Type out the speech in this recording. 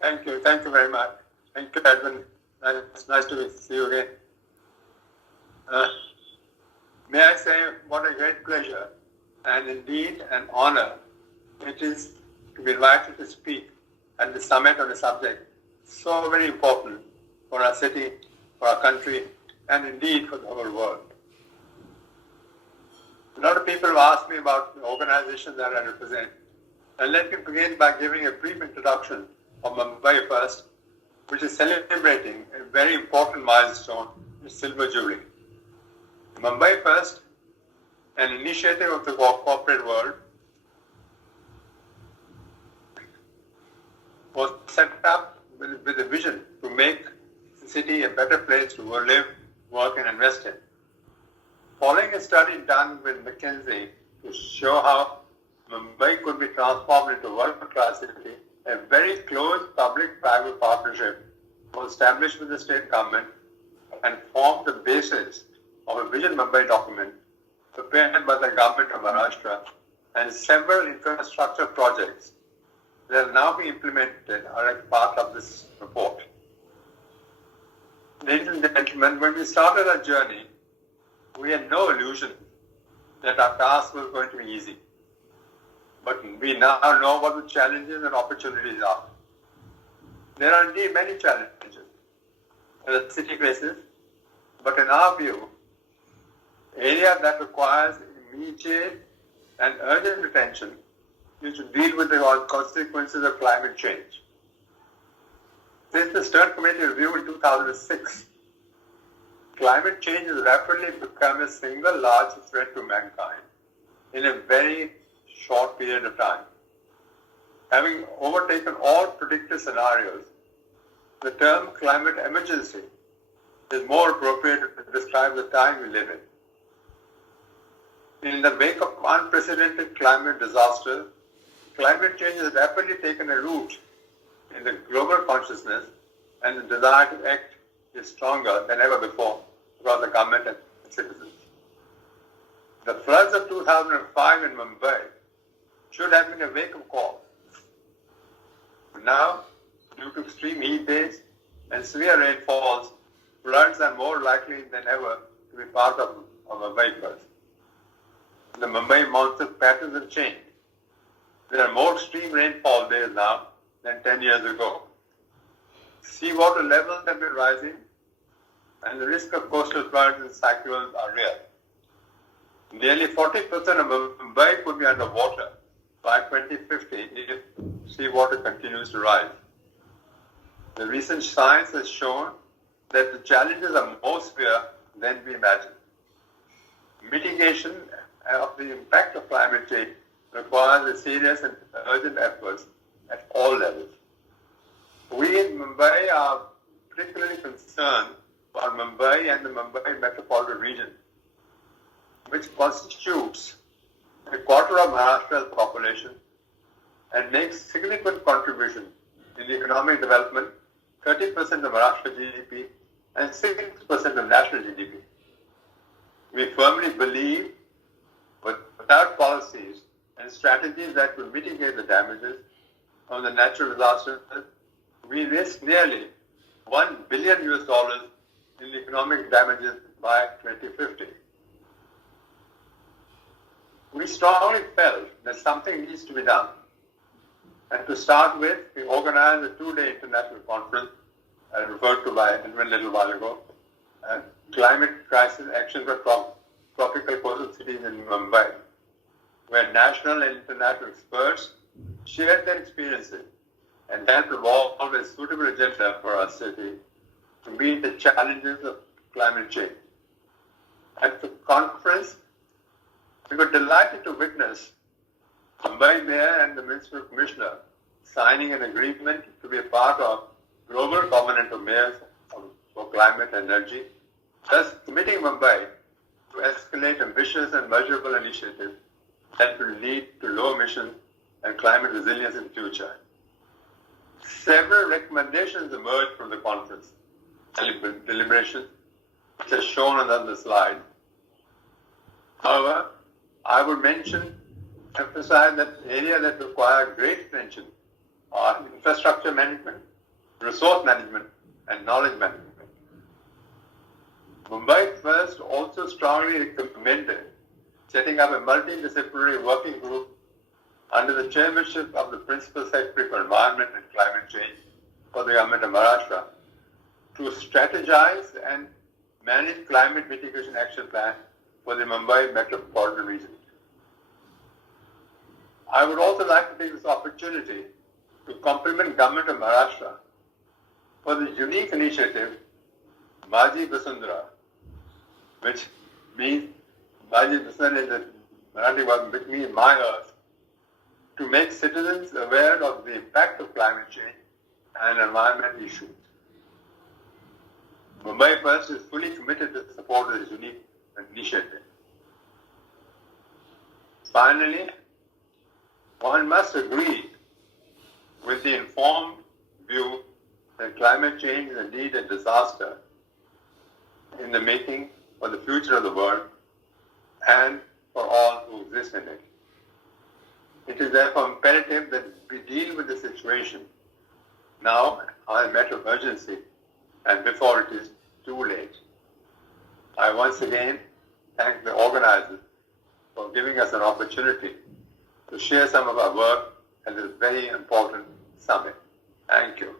Thank you. Thank you very much. Thank you, Edwin. It's nice to see you again. May I say what a great pleasure and indeed an honor it is to be invited to speak at the summit on a subject so very important for our city, for our country, and indeed for the whole world. A lot of people have asked me about the organization that I represent, and let me begin by giving a brief introduction of Mumbai First, which is celebrating a very important milestone, the Silver Jubilee. Mumbai First, an initiative of the corporate world, was set up with a vision to make the city a better place to live, work, and invest in. Following a study done with McKinsey to show how Mumbai could be transformed into a world-class city, a very close public-private partnership was established with the state government and formed the basis of a Vision Mumbai document prepared by the government of Maharashtra, and several infrastructure projects that are now being implemented are a part of this report. Ladies and gentlemen, when we started our journey, we had no illusion that our task was going to be easy. But we now know what the challenges and opportunities are. There are indeed many challenges that the city faces, but in our view, area that requires immediate and urgent attention is to deal with the consequences of climate change. Since the Stern Committee review in 2006, climate change has rapidly become a single large threat to mankind in a very short period of time. Having overtaken all predicted scenarios, the term climate emergency is more appropriate to describe the time we live in. In the wake of unprecedented climate disasters, climate change has rapidly taken a root in the global consciousness, and the desire to act is stronger than ever before across the government and citizens. The floods of 2005 in Mumbai should have been a wake-up call. Now, due to extreme heat days and severe rainfalls, floods are more likely than ever to be part of Mumbai First. The Mumbai monsoon patterns have changed. There are more extreme rainfall days now than 10 years ago. Seawater levels have been rising, and the risk of coastal floods and cyclones are real. Nearly 40% of Mumbai could be underwater by 2050 if seawater continues to rise. The recent science has shown that the challenges are more severe than we imagined. Mitigation of the impact of climate change requires a serious and urgent efforts at all levels. We in Mumbai are particularly concerned about Mumbai and the Mumbai metropolitan region, which constitutes a quarter of Maharashtra's population and makes significant contribution in the economic development, 30% of Maharashtra GDP and 6% of national GDP. We firmly believe without policies and strategies that will mitigate the damages from the natural disasters, we risk nearly $1 billion in economic damages by 2050. We strongly felt that something needs to be done. And to start with, we organized a 2-day international conference, referred to by Edwin a little while ago, Climate Crisis Action for Tropical Coastal Cities in Mumbai, where national and international experts shared their experiences and helped evolve a suitable agenda for our city to meet the challenges of climate change. At the conference, we were delighted to witness Mumbai Mayor and the Municipal Commissioner signing an agreement to be a part of Global Covenant of Mayors for Climate and Energy, thus committing Mumbai to escalate ambitious and measurable initiatives that will lead to low emissions and climate resilience in the future. Several recommendations emerged from the conference deliberations, which are shown on the slide. However, I would emphasize that areas that require great attention infrastructure management, resource management, and knowledge management. Mumbai First also strongly recommended setting up a multidisciplinary working group under the chairmanship of the Principal Secretary for Environment and Climate Change for the Government of Maharashtra to strategize and manage climate mitigation action plan for the Mumbai metropolitan region. I would also like to take this opportunity to compliment Government of Maharashtra for the unique initiative Maji Vasundhara, which means Maji Vasundhara is the Marathi word which means my earth, to make citizens aware of the impact of climate change and environmental issues. Mumbai First is fully committed to support this unique initiative. Finally, one must agree with the informed view that climate change is indeed a disaster in the making for the future of the world and for all who exist in it. It is therefore imperative that we deal with the situation now on a matter of urgency and before it is too late. I once again thank the organizers for giving us an opportunity to share some of our work at this very important summit. Thank you.